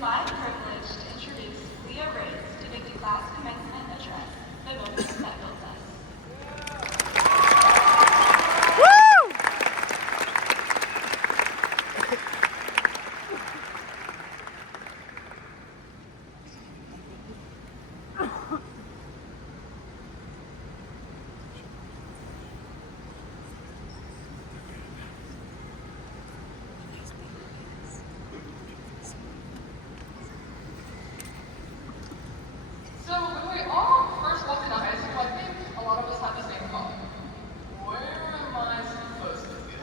my privilege to introduce Leah to make the class commencement address, the building that built us. So when we all first walked into high school, I think a lot of us had the same thought. Where am I supposed to be?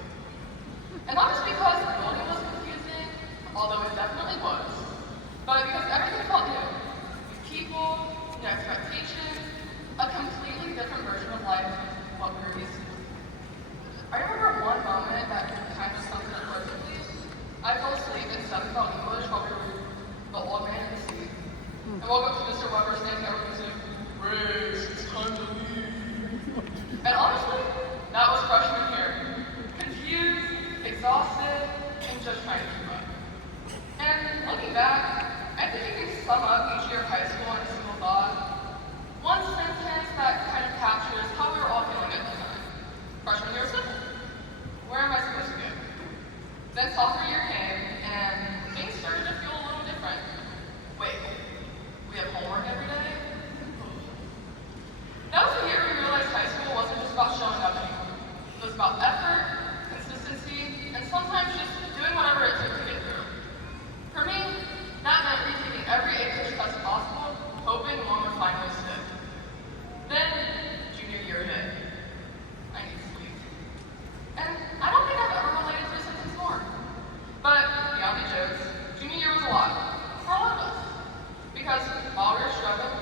And not just because the building was confusing, although it definitely was, but because everything felt new. New people, new expectations, a completely different version of life than what we were used to. I remember one moment that kind of sums it up perfectly. I fell asleep and studied about English while we were the old man in the seat. And woke up to Mr. Weber saying everyone was saying, "Grace, it's time to leave." And honestly, that was freshman year. Confused, exhausted, and just trying to keep up. And looking back, I think you can sum up each year of high school in a single thought. One sentence that kind of captures how we were all feeling at the time. Freshman year was simple. Where am I supposed to go? Then sophomore year came, and things started to feel a little different. Wait. We have homework every day? That was the year we realized high school wasn't just about showing up anymore. It was about effort, consistency, and sometimes just doing whatever it took to get through. For me, that meant retaking every English test possible, hoping one would finally stick. Then, junior year hit. I need sleep. And I don't think I've ever related to this sentence more. But, beyond the jokes, junior year was a lot. For a lot of us. Because while we were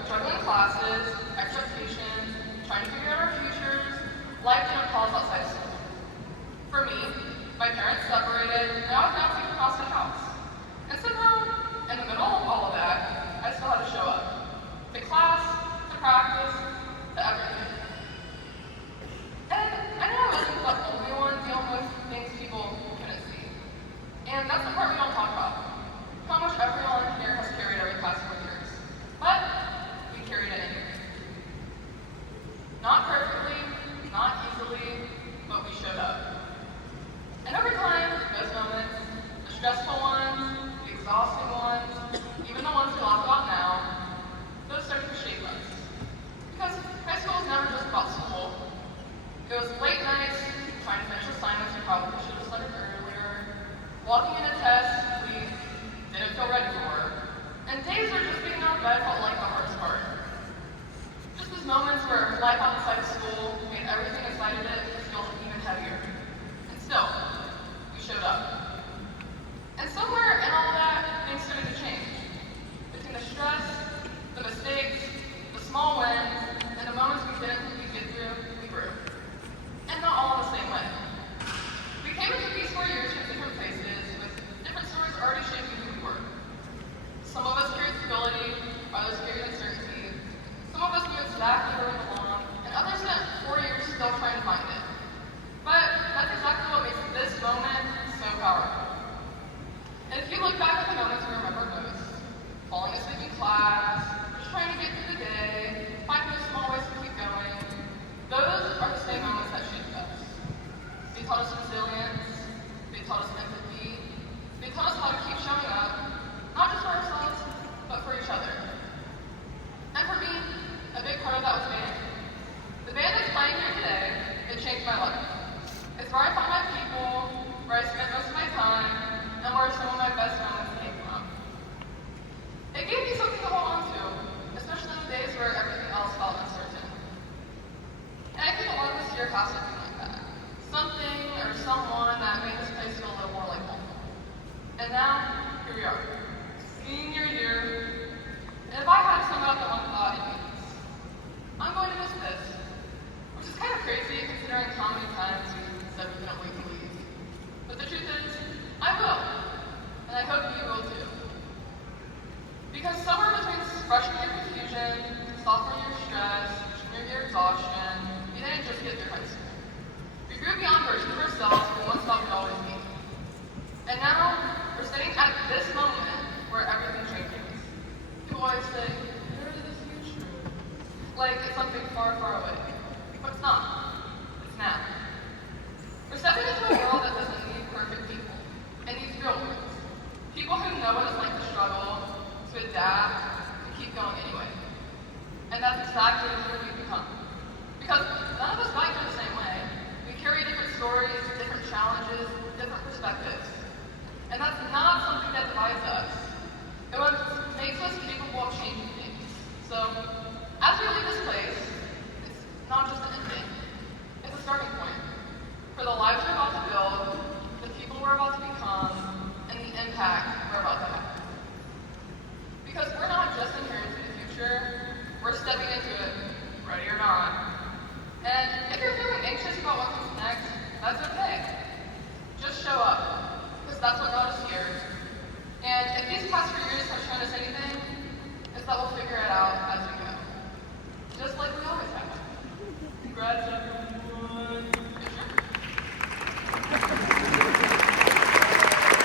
juggling classes, expectations, trying to figure out our futures, life didn't pause outside of school. For me, my parents separated, and I was bouncing across the house. And somehow, in the middle of all of that, I still had to show up. To class, to practice, to everything. And I know I wasn't the only one dealing with things people couldn't see. And that's the part we don't talk about. How much everyone here has carried every past 4 years. But we carried it anyway. Not perfectly, not easily, but we showed up. And over time, those moments, the stressful ones, the exhausting ones, even the ones we laugh about now, those started to shape us. Because high school was never just about school. It was late nights, trying to finish assignments we probably should have started earlier, walking in a test we didn't feel ready for, and days where just being out of bed felt like the hardest part. Just those moments where life outside of school made everything inside of it feel even heavier. And still, we showed up. And somewhere in all that, things started to change. Between the stress, the mistakes, the small wins, and the moments we didn't think we'd get through, we grew. And not all in the same way. We came into these 4 years from different places with different stories already shaping who we were. Some of us carried stability, others carried uncertainty. Some of us knew exactly where we belonged, and others spent 4 years still trying to find it. But that's exactly what makes this moment so powerful. And if you look back at the moments we remember most, falling asleep in class, just trying to get through the day, finding those small ways to keep going, those are the same moments that shaped us. They taught us resilience, they taught us empathy, they taught us how to keep showing up, not just for ourselves, but for each other. And for me, a big part of that was band. The band that's playing here today, it changed my life. It's where I found my people, where I spent most of my time, and where some of my best moments came from. It gave me something to hold on to, especially in the days where everything else felt uncertain. And I think a lot of us here have something like that. Something or someone that made this place feel a little more like home. And now, here we are. Senior year, and if I had to sum up the one thought, it means I'm going to miss this, which is kind of crazy considering how many times we said we couldn't wait to leave. But the truth is, I will, and I hope you will too. Because somewhere between freshman year confusion, sophomore year stress, junior year exhaustion, we didn't just get through high school. We grew beyond versions of ourselves we once thought we'd always be. And now, we're sitting at this moment where everything changes. always say, there is the future. Like it's something far, far away. But it's not. It's now. We're stepping into a world that doesn't need perfect people. It needs real ones. People who know what it's like to struggle, to adapt, and keep going anyway. And that's exactly who we've become. Because none of us got here the same way. We carry different stories, different challenges, different perspectives. And that's not something that divides us. It what makes us capable of changing things. So, as we leave this place, it's not just an ending. It's a starting point for the lives we're about to build, the people we're about to become, and the impact we're about to have. Because we're not just inheriting the future, we're stepping into it, ready or not. And if you're feeling anxious about what comes next, that's okay. Just show up, because that's what got us here. And if these past